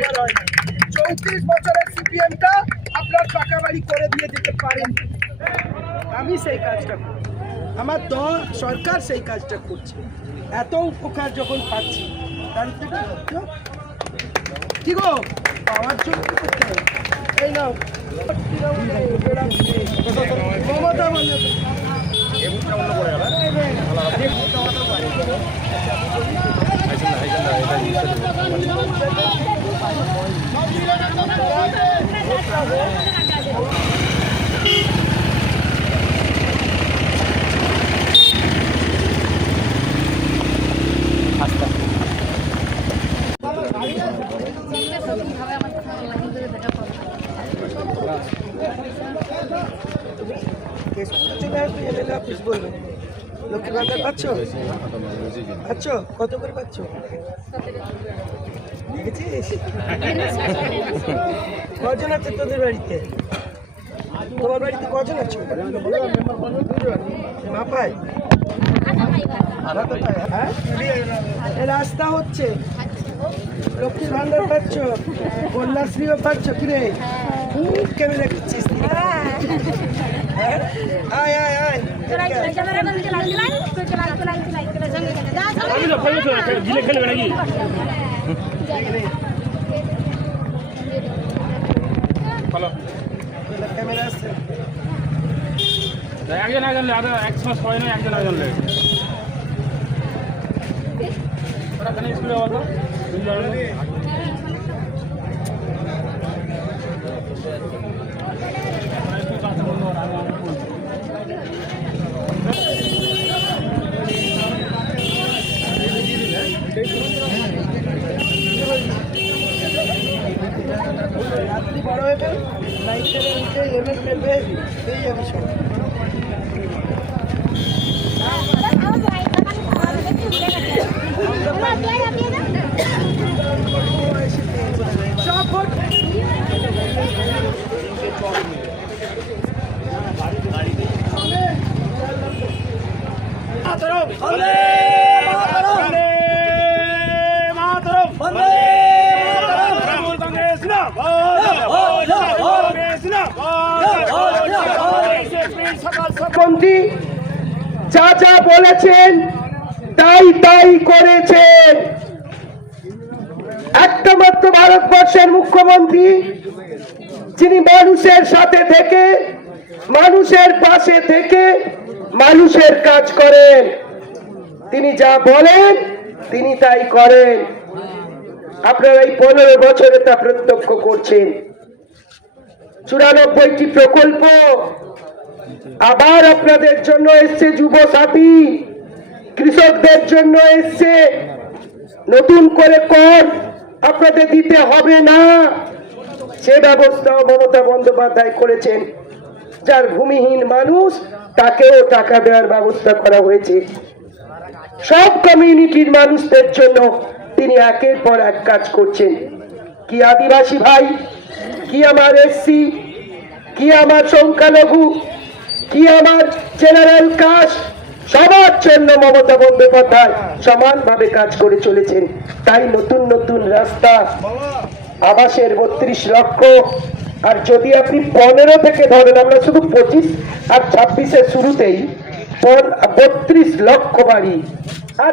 34 বছরের সিপিএমটা আপনার পাকা বাড়ি করে দিয়ে যেতে পারেন। আমি সেই কাজটা করছি, আমার দল সরকার সেই কাজটা করছে। এত উপকার যখন পাচ্ছি তার থেকে কি গো পাওয়ার জন্য কি করতে হবে? এই নাও মমতা বলে লক্ষ্মী ভান্ডার পাচ্ছ? পাচ্ছ? কত করে পাচ্ছ? কজন আছে তোদের বাড়িতে? তোমার বাড়িতে কজন আছো? মা পায়? রাস্তা হচ্ছে, লক্ষ্মী ভান্ডার পাচ্ছ, কন্যাশ্রীও পাচ্ছ। কিরে ক্যামেরা করছিস? আয় আয় আয় ক্যামেরা আসছে। একজন জানলে আরো 1 মাস হয় না, একজন জানলে ওরা কেন স্কুলে হতো রাত্রি বড় হয়ে গেল, লাইট টেনে উঠে এমএ ফেলবে, এই আমি সব মন্ত্রী যা যা বলেছেন তাই তাই করেছেন। একটা মাত্র ভারতবর্ষের মুখ্যমন্ত্রী যিনি মানুষের সাথে থেকে, মানুষের পাশে থেকে মানুষের কাজ করেন। তিনি যা বলেন তিনি তাই করেন। আপনারা এই 15 বছরে তা প্রত্যক্ষ করছেন। 94টি প্রকল্প আবার আপনাদের জন্য এসছে, যুব সাথী, কৃষকদের জন্য এসছে। নতুন করে কর আপনাদের দিতে হবে না, সে ব্যবস্থাও মমতা বন্দ্যোপাধ্যায় করেছেন। যার ভূমিহীন মানুষ তাকেও টাকা দেওয়ার ব্যবস্থা করা হয়েছে। সব কমিউনিটির মানুষদের জন্য তিনি একের পর এক কাজ করছেন। কি আদিবাসী ভাই, কি আমার এসসি, কি আমার সংখ্যালঘু, কি আমার জেনারেল কাস্ট, সবার জন্য মমতা বন্দ্যোপাধ্যায় সমানভাবে কাজ করে চলেছেন। তাই নতুন নতুন রাস্তা, আবাসের 32 লক্ষ, আর যদি আপনি 15 থেকে ধরেন, আমরা শুধু 25 আর 26-এর শুরুতেই 32 লক্ষ বাড়ি। আর